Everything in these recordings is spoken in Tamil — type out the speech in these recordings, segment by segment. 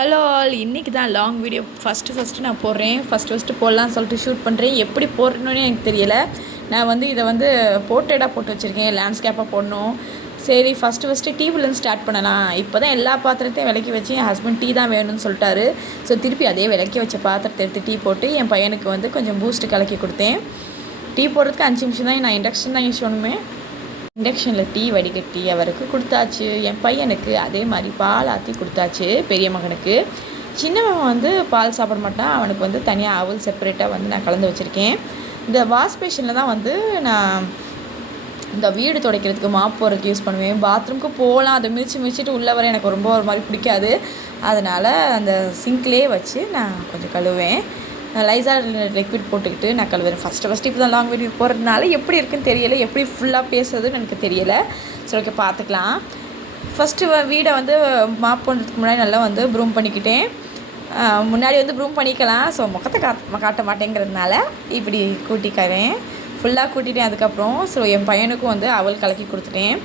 ஹலோ ஆல், இன்றைக்கி தான் லாங் வீடியோ ஃபஸ்ட்டு நான் போடுறேன். ஃபஸ்ட்டு போடலான்னு சொல்லிட்டு ஷூட் பண்ணுறேன். எப்படி போடணுன்னு எனக்கு தெரியலை. நான் இதை போர்ட்ரேட்டாக போட்டு வச்சுருக்கேன். லேண்ட்ஸ்கேப்பாக போடணும். சரி, ஃபஸ்ட்டு டீவிலேருந்து ஸ்டார்ட் பண்ணலாம். இப்போ தான் எல்லா பாத்திரத்தையும் விளக்கி வச்சு என் ஹஸ்பண்ட் டீ தான் வேணும்னு சொல்லிட்டாரு. ஸோ திருப்பி அதே விளக்கி வச்ச பாத்திரத்தை எடுத்து டீ போட்டு என் பையனுக்கு கொஞ்சம் பூஸ்ட்டு கலக்கி கொடுத்தேன். டீ போடுறதுக்கு 5 நிமிஷம் தான். நான் இண்டக்ஷன் தான் யூஸ் பண்ணுவேன். இண்டக்ஷனில் டீ வடிகட்டி அவருக்கு கொடுத்தாச்சு. என் பையனுக்கு அதே மாதிரி பால் ஆற்றி கொடுத்தாச்சு. பெரிய மகனுக்கு. சின்னவன் பால் சாப்பிட மாட்டான். அவனுக்கு தனியாக அவல் செப்பரேட்டாக நான் கலந்து வச்சுருக்கேன். இந்த வாஷ் பேஷனில் தான் நான் இந்த வீடு துடைக்கிறதுக்கு மாப் போடுறதுக்கு யூஸ் பண்ணுவேன். பாத்ரூமுக்கு போகலாம், அதை மிதிச்சிட்டு உள்ளே வர எனக்கு ரொம்ப ஒரு மாதிரி பிடிக்காது. அதனால் அந்த சிங்க்லேயே வச்சு நான் கொஞ்சம் கழுவேன். லைசால் லிக்விட் போட்டுக்கிட்டு நான் கழுவுறேன். ஃபஸ்ட்டு இப்போ தான் லாங் வீடியோ போகிறதுனால எப்படி இருக்குன்னு தெரியலை, எப்படி ஃபுல்லாக பேசுறதுன்னு எனக்கு தெரியலை. சரி, ஓகே, பார்த்துக்கலாம். ஃபஸ்ட்டு வீடை மாப் பண்ணுறதுக்கு முன்னாடி நல்லா ப்ரூம் பண்ணிக்கிட்டேன். முன்னாடி ப்ரூம் பண்ணிக்கலாம். ஸோ முகத்தை காட்ட மாட்டேங்கிறதுனால இப்படி கூட்டிக்கிறேன். ஃபுல்லாக கூட்டிட்டேன். அதுக்கப்புறம் என் பையனுக்கும் அவல் கலக்கி கொடுத்துட்டேன்.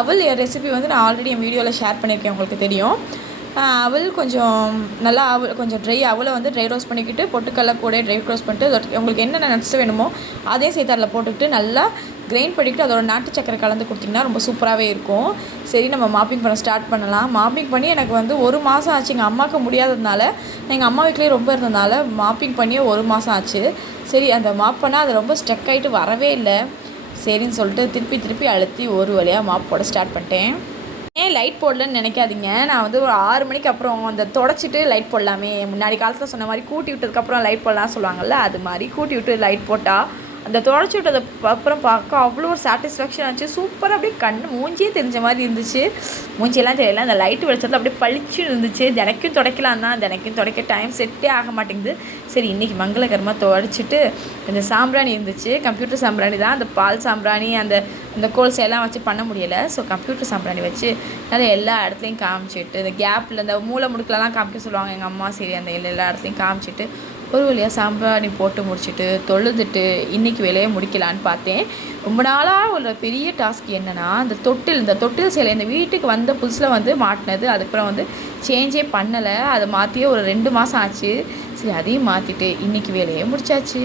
அவல் ரெசிபி நான் ஆல்ரெடி என் வீடியோவில் ஷேர் பண்ணியிருக்கேன், உங்களுக்கு தெரியும். அவல் கொஞ்சம் நல்லா கொஞ்சம் ட்ரை அவலை ட்ரை ரோஸ்ட் பண்ணிக்கிட்டு பொட்டுக்கடலை கூட ட்ரை ரோஸ்ட் பண்ணிட்டு உங்களுக்கு என்னென்ன நட்ஸ் வேணுமோ அதையும் சேர்த்து அதில் போட்டுக்கிட்டு நல்லா கிரைண்ட் பண்ணிக்கிட்டு அதோட நாட்டு சக்கரை கலந்து கொடுத்திங்கன்னா ரொம்ப சூப்பராகவே இருக்கும். சரி, நம்ம மாப்பிங் பண்ண ஸ்டார்ட் பண்ணலாம். மாப்பிங் பண்ணி எனக்கு 1 மாதம் ஆச்சு. எங்கள் அம்மாவுக்கு முடியாததுனால எங்கள் அம்மா வீட்லேயே ரொம்ப இருந்ததுனால மாப்பிங் பண்ணியே 1 மாதம் ஆச்சு. சரி, அந்த மாப் பண்ணால் அது ரொம்ப ஸ்டக் ஆகிட்டு வரவே இல்லை. சரின்னு சொல்லிட்டு திருப்பி அழுத்தி ஒரு வழியாக மாப் போட ஸ்டார்ட் பண்ணிட்டேன். ஏன் லைட் போடலன்னு நினைக்காதீங்க. நான் ஒரு 6 மணிக்கு அப்புறம் அந்த தொடச்சிட்டு லைட் போடலாமே, முன்னாடி காலத்தில் சொன்ன மாதிரி கூட்டி விட்டதுக்கப்புறம் லைட் போடலாம் சொல்லுவாங்கள்ல, அது மாதிரி கூட்டி விட்டு லைட் போட்டால் அந்த தொடச்சி விட்டது அப்புறம் பார்க்க அவ்வளோ ஒரு சாட்டிஸ்ஃபேக்ஷன் ஆச்சு. சூப்பராக அப்படியே மூஞ்சியே தெரிஞ்ச மாதிரி இருந்துச்சு. மூஞ்சியெல்லாம் தெரியல, அந்த லைட்டு வெளிச்சத்தில் அப்படியே பளிச்சுன்னு இருந்துச்சு. தினைக்கும் துடைக்கலாம் தான், தினைக்கும் துடைக்க டைம் செட்டே ஆக மாட்டேங்குது. சரி, இன்றைக்கி மங்களகரமாக துடைச்சிட்டு கொஞ்சம் சாம்பிராணி இருந்துச்சு. கம்ப்யூட்டர் சாம்பிராணி தான், அந்த பால் சாம்பிராணி அந்த கோல்ஸ் எல்லாம் வச்சு பண்ண முடியலை. ஸோ கம்ப்யூட்டர் சாம்பிராணி வச்சு நல்லா எல்லா இடத்துலையும் காமிச்சிட்டு, இந்த கேப்பில் இந்த மூளை முடுக்கெல்லாம் காமிக்க சொல்லுவாங்க எங்கள் அம்மா. சரி, அந்த எல்லா இடத்துலையும் காமிச்சிட்டு ஒரு வழியாக சாம்பிராணி போட்டு முடிச்சுட்டு தொழுதுட்டு இன்றைக்கி வேலையை முடிக்கலான்னு பார்த்தேன். ரொம்ப நாளாக உள்ள பெரிய டாஸ்க் என்னென்னா, இந்த தொட்டில் சேலை இந்த வீட்டுக்கு வந்த புதுசில் மாட்டினது. அதுக்கப்புறம் சேஞ்சே பண்ணலை. அதை மாற்றியே ஒரு 2 மாதம் ஆச்சு. சரி, அதையும் மாற்றிட்டு இன்றைக்கி வேலையை முடிச்சாச்சு.